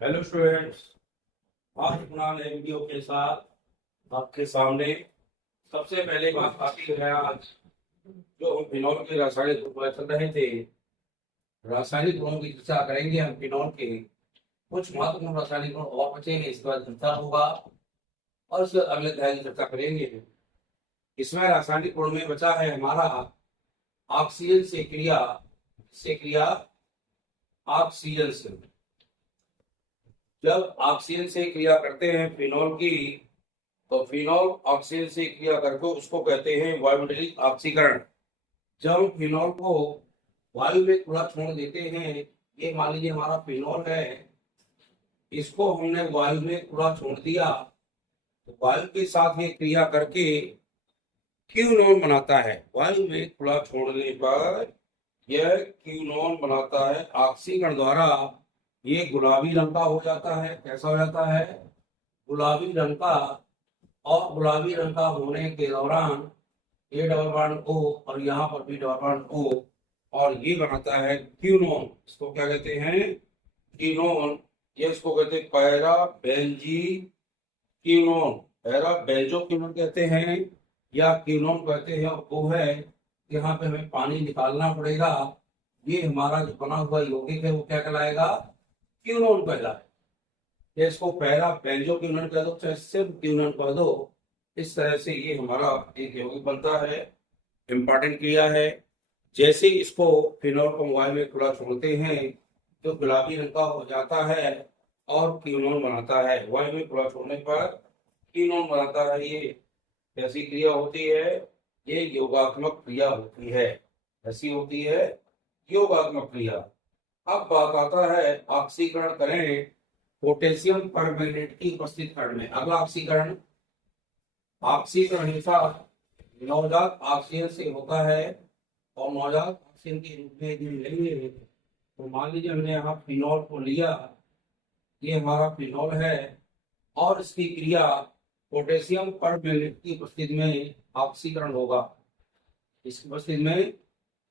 Hello students. आज अपना नए वीडियो के साथ आपके सामने सबसे पहले बात आती है। आज जो हम फिनॉल के रासायनिक गुण पर चल रहे थे, रासायनिक गुणों की चर्चा करेंगे। हम फिनॉल के कुछ महत्वपूर्ण रासायनिक गुण और बचे हैं, इसके बाद चर्चा होगा और उसके अगले अध्याय की चर्चा करेंगे। इसमें रासायनिक गुण में बचा है हमारा ऑक्सीजन से क्रिया ऑक्सीजन से। जब ऑक्सीजन से क्रिया करते हैं फिनॉल की, तो फिनॉल ऑक्सीजन से क्रिया करके उसको कहते हैं वायुमंडलीय ऑक्सीकरण। जब हम फिनॉल को वायु में थोड़ा छोड़ देते हैं, ये मान लीजिए हमारा फिनॉल है, इसको हमने वायु में थोड़ा छोड़ दिया, तो वायु के साथ ये क्रिया करके क्यूनोन बनाता है। वायु में थोड़ा छोड़ने पर यह क्यूनोन बनाता है ऑक्सीकरण द्वारा। ये गुलाबी रंग का हो जाता है। कैसा हो जाता है? गुलाबी रंग का। और गुलाबी रंग का होने के दौरान ये डबल बॉन्ड O और यहाँ पर भी डबल बॉन्ड O, और ये बनाता है क्यूनोन। इसको क्या कहते हैं? क्यूनोन। ये इसको कहते हैं para benzoquinone, para benzoquinone कहते हैं या क्यूनोन कहते हैं। वो है, यहाँ पे हमें पानी निकालना पड़ेगा। ये हमारा जो बना हुआ यौगिक है वो क्या कहलाएगा? क्यूनोन कहलाएगा। या इसको पैरा बेंजो क्यूनोन कह दो, चाहे सिर्फ क्यूनोन कह दो। इस तरह से ये हमारा एक यौगिक बनता है। इंपॉर्टेंट क्रिया है। जैसे इसको फिनॉल को वायु में थोड़ा छोड़ते हैं तो गुलाबी रंग का हो जाता है और क्यूनोन बनाता है। वायु में थोड़ा छोड़ने पर क्यूनोन बनाता है। ये कैसी क्रिया होती है? ये योगात्मक क्रिया होती है। ऐसी होती है योगात्मक क्रिया। अब बात आता है ऑक्सीकरण करें पोटेशियम परमैंगनेट की उपस्थित कण में। अगला ऑक्सीकरण हमेशा नवजात ऑक्सीजन से होता है, और नवजात ऑक्सीजन के रूप में यदि लेंगे तो मान लीजिए हमने यहाँ फिनॉल को लिया, ये हमारा फिनॉल है, और इसकी क्रिया पोटेशियम परमैंगनेट की उपस्थिति में ऑक्सीकरण होगा। इसकी उपस्थिति में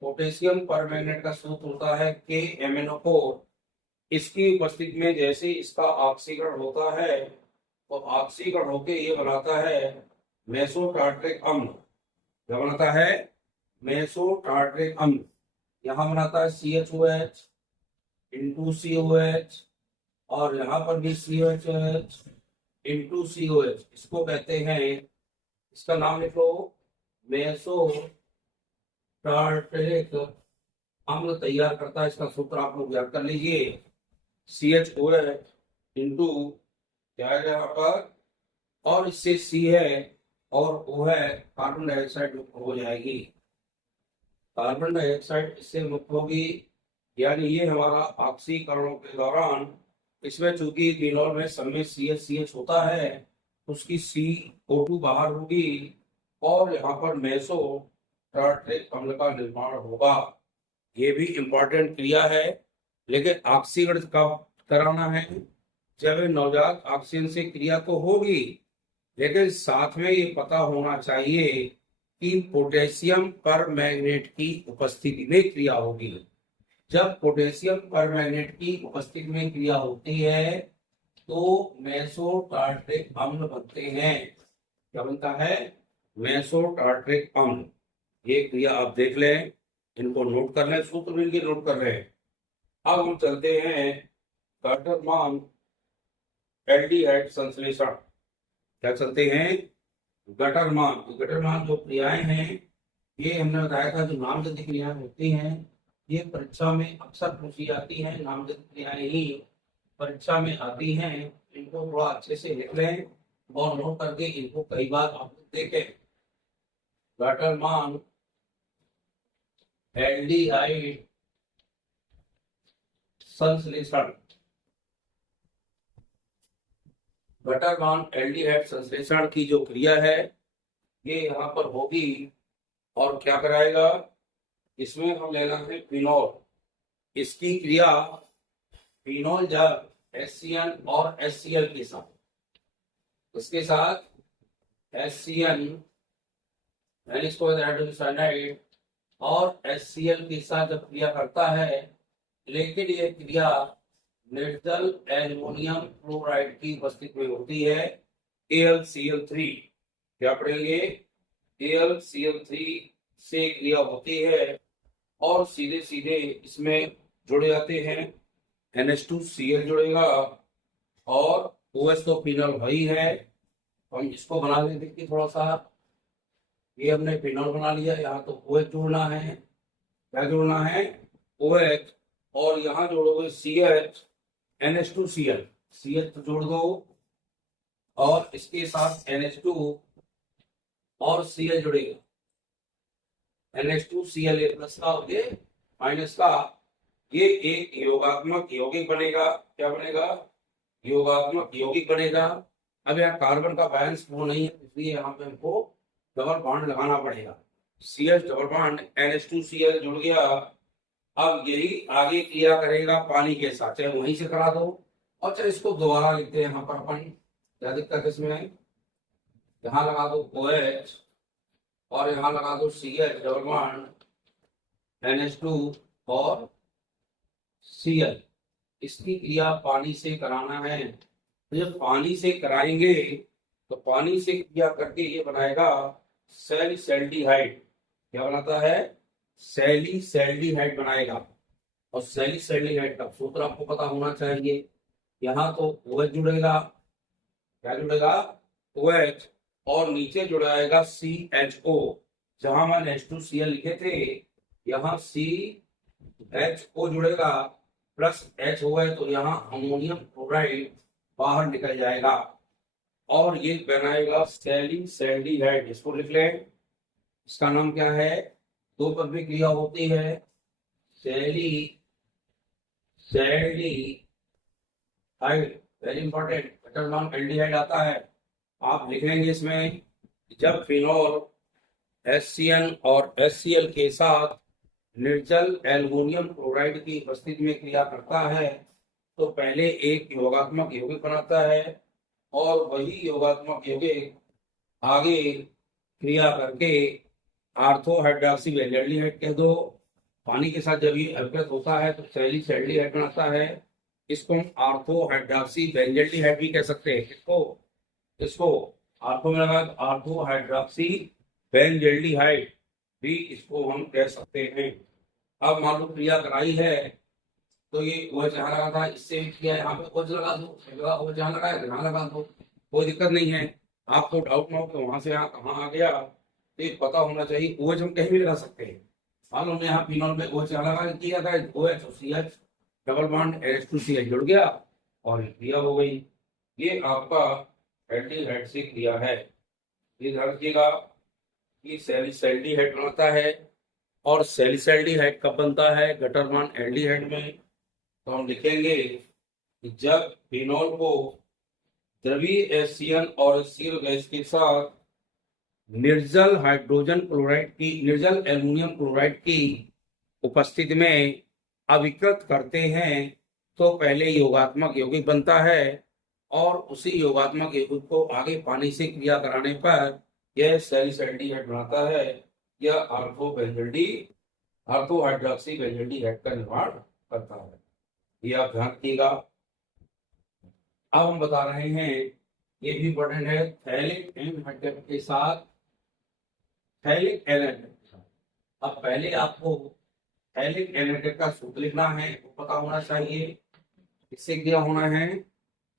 पोटेशियम परमैंगनेट का सूत्र होता है KMnO4। इसकी उपस्थिति में जैसे इसका ऑक्सीकरण होता है तो ऑक्सीकरण होके ये बनाता है मेसो टार्ट्रिक अम्ल। क्या बनाता है? मेसो टार्ट्रिक अम्ल। यहाँ बनाता है CHOH इंटू COH, और यहाँ पर भी CHOH इंटू COH। इसको कहते हैं, इसका नाम लिखो, मेसो टार्ट्रिक अम्ल तैयार करता है। इसका सूत्र आप लोग याद कर लीजिए, CHOH इंटू क्या है यहाँ पर, और इससे C है और O है, कार्बन डाइऑक्साइड मुक्त हो जाएगी। कार्बन डाइऑक्साइड इससे मुक्त होगी, यानी ये हमारा ऑक्सीकरणों के दौरान, इसमें चूंकि फिनॉल में सब में CH होता है, उसकी CO2 बाहर होगी और यहाँ पर मेसो टार्ट्रिक अम्ल का निर्माण होगा। ये भी इंपॉर्टेंट क्रिया है। लेकिन ऑक्सीकरण कब कराना है? जब नवजात ऑक्सीजन से क्रिया तो होगी, लेकिन साथ में ये पता होना चाहिए कि पोटेशियम परमैंगनेट की उपस्थिति में क्रिया होगी। जब पोटेशियम परमैंगनेट की उपस्थिति में क्रिया होती है तो मेसो टार्ट्रिक अम्ल बनते हैं। क्या बनता है? मेसो टार्ट्रिक अम्ल। ये क्रिया आप देख लें, इनको नोट कर लें, सूत्र भी इनके नोट कर रहे हैं। अब हम चलते हैं गटरमान एल्डिहाइड संश्लेषण। क्या चलते हैं? गटरमान जो क्रियाएं हैं, ये हमने बताया था, जो नामजद क्रियाएं होती हैं ये परीक्षा में अक्सर पूछी जाती हैं। नामजद क्रियाएं ही परीक्षा में आती हैं। इनको थोड़ा अच्छे से लिख लें और नोट करके इनको कई बार आप देखें। गटरमान एल्डिहाइड संश्लेषण। गटरमान एल्डिहाइड संश्लेषण की जो क्रिया है ये यहाँ पर होगी, और क्या कराएगा? इसमें हम लेना है फिनॉल। इसकी क्रिया फिनॉल जब HCN और HCl के साथ, इसके साथ HCN हाइड्रोजन और HCl के साथ जब क्रिया करता है, लेकिन ये क्रिया निर्जल एल्युमिनियम क्लोराइड की उपस्थिति में होती है AlCl3। क्या पढ़ेंगे? AlCl3 से क्रिया होती है और सीधे सीधे इसमें जुड़ जाते हैं। NH2Cl जुड़ेगा और OH तो फिनॉल वही है। हम इसको बना लेते हैं थोड़ा सा। ये हमने फिनॉल बना लिया, यहाँ तो OH जोड़ना है। क्या जोड़ना है? OH। और यहाँ जोड़ोगे CH, NH2Cl, CH तो जोड़ दो और इसके साथ NH2 और Cl जुड़ेगा। NH2Cl प्लस का और ये माइनस का, ये एक योगात्मक यौगिक बनेगा। क्या बनेगा? योगात्मक यौगिक बनेगा। अब यहाँ कार्बन का बैलेंस वो नहीं है, इसलिए यहाँ पे हमको डबल बॉन्ड लगाना पड़ेगा। CH डबल बॉन्ड NH2Cl जुड़ गया। अब यही आगे क्रिया करेगा पानी के साथ, चाहे वहीं से करा दो और चाहे इसको दोबारा लिखते हैं यहाँ पर अपन। क्या दिक्कत है इसमें? यहाँ लगा दो OH और यहाँ लगा दो CH डबल बॉन्ड NH2 और Cl। इसकी क्रिया पानी से कराना है। तो जब पानी से कराएंगे तो पानी से क्रिया करके ये बनाएगा सैलिसैल्डिहाइड। क्या बनाता है? सैलिसैल्डिहाइड बनाएगा। और सैलिसैल्डिहाइड का सूत्र आपको पता होना चाहिए। यहाँ तो OH जुड़ेगा। क्या जुड़ेगा? OH और नीचे जुड़ाएगा CHO। जहां मैंने H2Cl लिखे थे, यहाँ CHO जुड़ेगा प्लस H हो गए तो यहाँ अमोनियम क्लोराइड बाहर निकल जाएगा और ये बनाएगा सैलिसैल्डिहाइड। इसको लिख लें। इसका नाम क्या है? दो पद में क्रिया होती है, सैलिसैल्डिहाइड। वेरी इंपॉर्टेंट, नाम एल्डिहाइड आता है। आप लिख लेंगे इसमें, जब फिनॉल HCN और HCl के साथ निर्जल एल्युमिनियम क्लोराइड की उपस्थिति में क्रिया करता है तो पहले एक योगात्मक यौगिक बनाता है और वही योगात्मक यौगिक आगे क्रिया करके आर्थो हाइड्रॉक्सी बेंजल्डिहाइड कह दो। पानी के साथ जब ये अभिकृत होता है तो सैलिसैल्डिहाइड बनाता है। इसको हम आर्थो हाइड्रॉक्सी बेंजल्डिहाइड भी कह सकते हैं। इसको आर्थो में लगा आर्थो हाइड्रॉक्सी बेंजल्डिहाइड भी इसको हम कह सकते हैं। अब मान लो क्रिया कराई है तो ये OH यहाँ लगा था, इससे किया यहाँ पे OH लगा दो, OH यहाँ लगाया यहाँ लगा दो, कोई दिक्कत नहीं है। आपको डाउट ना हो कि वहां से यहाँ कहाँ आ गया, तो ये पता होना चाहिए। OH हम कहीं भी लगा सकते हैं। मान लो यहाँ फिनॉल में OH यहाँ लगा किया था, OH और CH डबल बॉन्ड H2Cl जुड़ गया और क्रिया हो गई। ये आपका एल्डिहाइड से क्रिया है। ये ध्यान रखिएगा कि सैलिसैल्डिहाइड बनाता है और सैलिसैल्डिहाइड कब बनता है? गटरमान एल्डिहाइड में। तो हम लिखेंगे कि जब फिनॉल को द्रवीय HCN और HCl गैस के साथ निर्जल हाइड्रोजन क्लोराइड की, निर्जल एल्युमिनियम क्लोराइड की उपस्थिति में अभिकृत करते हैं तो पहले योगात्मक यौगिक बनता है और उसी योगात्मक यौगिक को आगे पानी से क्रिया कराने पर यह सैलिसैल्डिहाइड बनाता है। यह आर्थो हाइड्रॉक्सी बेंजल्डिहाइड का निर्माण करता है। ये आप ध्यान रखिएगा। अब हम बता रहे हैं, ये भी इंपॉर्टेंट है, थैलिक एनहाइड्रेट के साथ थैलिक एनहाइड्रेट। अब पहले आपको थैलिक एनहाइड्रेट का सूत्र लिखना है, वो पता होना चाहिए। इससे क्रिया होना है,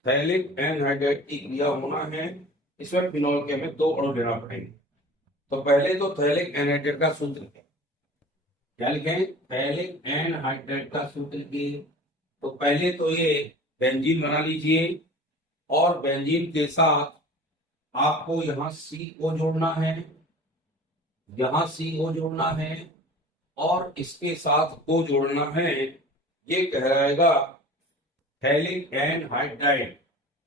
थैलिक एनहाइड्रेट की क्रिया होना है। इसमें फिनॉल के हमें 2 अणु लेना पड़ेंगे। तो पहले तो थैलिक एनहाइड्रेट का सूत्र लिखें। क्या लिखें? थैलिक एनहाइड्रेट का सूत्र लिखिए। तो पहले तो ये बेंजीन बना लीजिए और बेंजीन के साथ आपको यहाँ CO जोड़ना है, यहाँ CO जोड़ना है और इसके साथ O जोड़ना है। ये कहलाएगा थैलिक एनहाइड्राइड।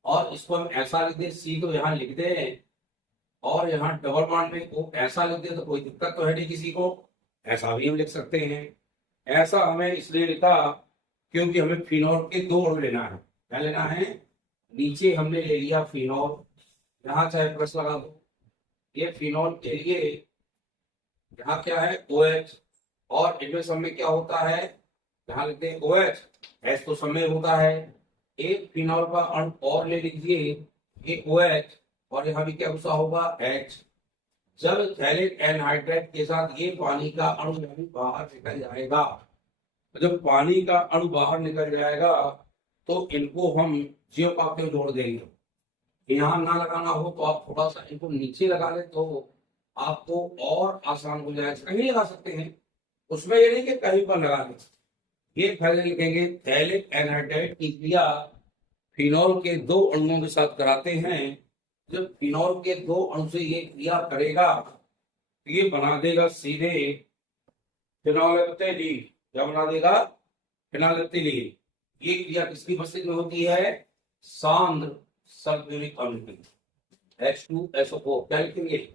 और इसको हम ऐसा लिख दे, C तो यहाँ लिख दे और यहाँ डबल बॉन्ड में O ऐसा लिख दे तो कोई दिक्कत तो है नहीं किसी को। ऐसा भी हम लिख सकते हैं। ऐसा हमें इसलिए लिखा क्योंकि हमें फिनॉल के 2 अणु लेना है। क्या लेना है? नीचे हमने ले लिया फिनॉल, यहाँ चाहे प्लस लगा दो। ये फिनॉल के लिए यहाँ क्या है? OH। और इनमें सब में क्या होता है? यहाँ लिखते हैं OH, H तो सब में होता है। एक फिनॉल का अणु और ले लीजिए, एक OH, और यहाँ भी क्या गुस्सा होगा H। जब थैलिक एनहाइड्राइड के साथ ये पानी का अणु बाहर निकल जाएगा, जब पानी का अणु बाहर निकल जाएगा तो इनको हम ज्यों के जोड़ देंगे। यहाँ ना लगाना हो तो आप थोड़ा सा इनको नीचे लगा ले तो आपको और आसान हो जाएगा। कहीं लगा सकते हैं, उसमें ये नहीं कि कहीं पर लगा लें। ये पहले लिखेंगे थैलिक एनहाइड्राइड की क्रिया फिनॉल के दो अणुओं के साथ कराते हैं। जब फिनॉल के दो अणु से ये क्रिया करेगा तो ये बना देगा सीधे फिनोलेप्थेलीन। क्या बना देगा? फिनोलेप्थेलीन। ये क्रिया किसकी उपस्थिति में होती है? सांद्र सल्फ्यूरिक अम्ल की, H2SO4। क्या लिखेंगे?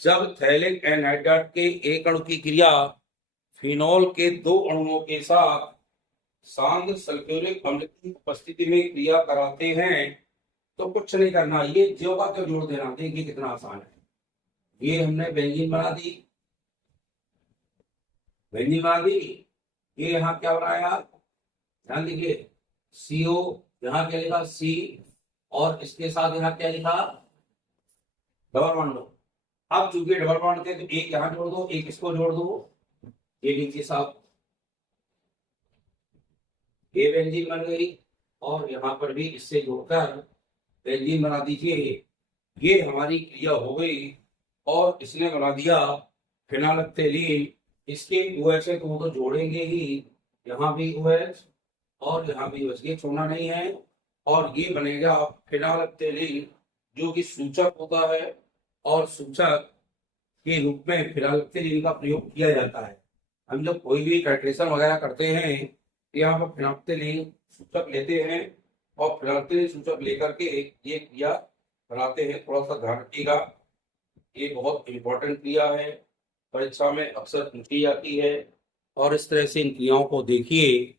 जब थैलिक एनहाइड्राइड के एक अणु की क्रिया फिनॉल के दो अणुओं के साथ सांद्र सल्फ्यूरिक अम्ल की उपस्थिति में क्रिया कराते हैं तो कुछ नहीं करना, ये ज्यों का त्यों जोड़ देना। देखिए कितना आसान है। ये हमने बेंजीन बना दी, बेंजीन बना दी। ये यहाँ क्या बनाया? ध्यान दीजिए, CO, यहाँ क्या लिखा? C, और इसके साथ यहाँ क्या लिखा? डबल बॉन्ड लो। अब चूंकि डबल बॉन्ड थे तो एक यहाँ जोड़ दो, एक इसको जोड़ दो। ये लीजिए साहब, ये बेंजीन बन गई, और यहाँ पर भी इससे जोड़कर बेंजीन बना दीजिए। ये हमारी क्रिया हो गई और इसने बना दिया फिनोलेप्थेलीन। इसके OH को तो जोड़ेंगे ही, यहाँ भी OH और यहाँ भी OH, ये छोड़ना नहीं है। और ये बनेगा फिनोलेप्थेलीन, जो कि सूचक होता है, और सूचक के रूप में फिनोलेप्थेलीन का प्रयोग किया जाता है। हम जब कोई भी टाइट्रेशन वगैरह करते हैं, यहाँ पर फिनोलेप्थेलीन सूचक लेते हैं और फिनोलेप्थेलीन सूचक लेकर के ये क्रिया बनाते हैं। थोड़ा सा ध्यान रखिएगा, ये बहुत इंपॉर्टेंट क्रिया है, परीक्षा में अक्सर पूछी जाती है। और इस तरह से इन क्रियाओं को देखिए,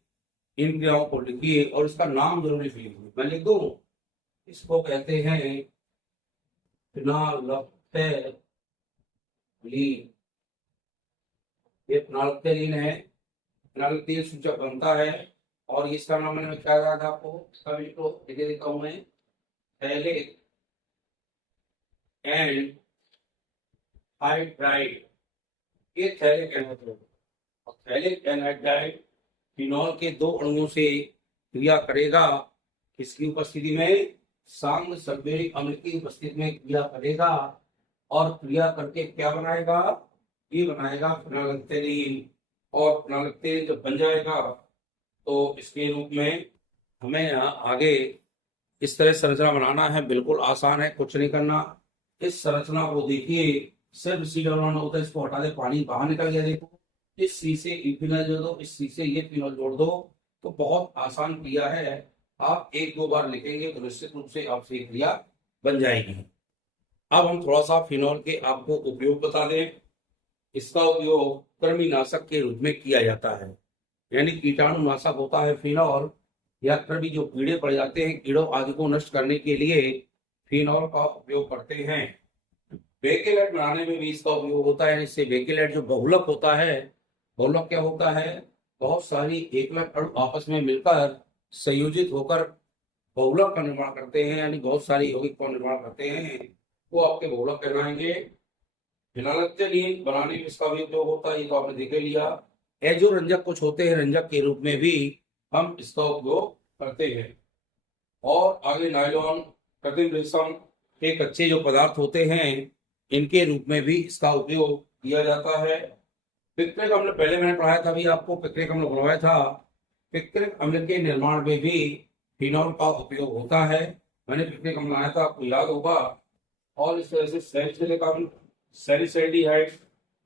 इन क्रियाओं को लिखिए और इसका नाम जरूर लिखिए। मैं लिख दूं, इसको कहते हैं फिनोलेप्थेलीन। ये फिनोलेप्थेलीन है, फिनोलेप्थेलीन सूचक बनता है। और इसका नाम मैंने क्या कहा था आपको? इसका भी तो लिख देता हूं मैं, थैलिक एनहाइड्राइड। ये थैलिक एनहाइड्राइड, और थैलिक एनहाइड्राइड फिनॉल के दो अणुओं से क्रिया करेगा। किसकी उपस्थिति में? सांद्र सल्फ्यूरिक अम्ल की उपस्थिति में क्रिया करेगा, और क्रिया करके क्या बनाएगा? ये बनाएगा फिनोलेप्थेलीन। और फिनोलेप्थेलीन जब बन जाएगा तो इसके रूप में हमें यहाँ आगे इस तरह संरचना बनाना है। बिल्कुल आसान है, कुछ नहीं करना। इस संरचना को देखिए, सिर्फ C डबल बॉन्ड होता है, इसको हटा दे, पानी बाहर निकल गया। देखो, इस C से इथेनॉल जोड़ दो, इस C से ये फिनॉल जोड़ दो, तो बहुत आसान क्रिया है। आप एक दो बार लिखेंगे तो निश्चित रूप से आपसे क्रिया बन जाएगी। अब हम थोड़ा सा फिनॉल के आपको उपयोग बता दें। इसका उपयोग कृमिनाशक के रूप में किया जाता है, यानी कीटाणुनाशक होता है फिनॉल, या फिर भी जो कीड़े पड़ जाते हैं, कीड़ों आदि को नष्ट करने के लिए फिनॉल का उपयोग करते हैं। बेकेलेट बनाने में भी इसका उपयोग होता है। इससे बेकेलेट जो बहुलक होता है, बहुलक क्या होता है? बहुत सारी एकलक अणु आपस में मिलकर संयोजित होकर बहुलक का निर्माण करते हैं, यानी बहुत सारी यौगिक का निर्माण करते हैं, वो आपके बहुलक कहलाएंगे। फिनोलेप्थेलीन बनाने में इसका भी उपयोग होता है, ये तो आपने देख लिया। एजो रंजक कुछ होते हैं, रंजक के रूप में भी हम इसका उपयोग करते हैं। और आगे नायलॉन, कृत्रिम रेशम के कच्चे जो पदार्थ होते हैं, इनके रूप में भी इसका उपयोग किया जाता है। पिक्रिक अम्ल पहले मैंने पढ़ाया था, भी आपको पिक्रिक अम्ल बनवाया था। पिक्रिक अम्ल के निर्माण में भी फिनॉल का उपयोग होता है। मैंने पिक्रिक अम्ल बनाया था, आपको याद होगा। और इस तरह से सैलिसिलिक अम्ल, सैलिसल्डिहाइड,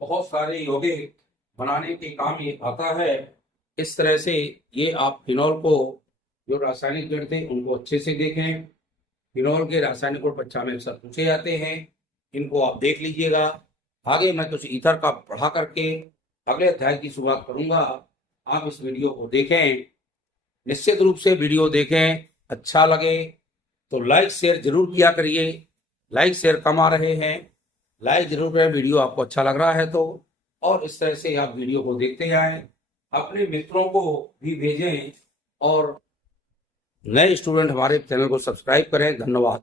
बहुत सारे यौगिक बनाने के काम ये आता है। इस तरह से ये आप फिनॉल को, जो रासायनिक गुण थे उनको अच्छे से देखें। फिनॉल के रासायनिक गुण परीक्षा में अक्सर पूछे जाते हैं, इनको आप देख लीजिएगा। आगे मैं कुछ ईथर का पढ़ा करके अगले अध्याय की शुरुआत करूंगा। आप इस वीडियो को देखें, निश्चित रूप से वीडियो देखें। अच्छा लगे तो लाइक शेयर जरूर किया करिए। लाइक शेयर कम आ रहे हैं, लाइक जरूर करें वीडियो आपको अच्छा लग रहा है तो। और इस तरह से आप वीडियो को देखते जाएं, अपने मित्रों को भी भेजें। और नए स्टूडेंट हमारे चैनल को सब्सक्राइब करें। धन्यवाद।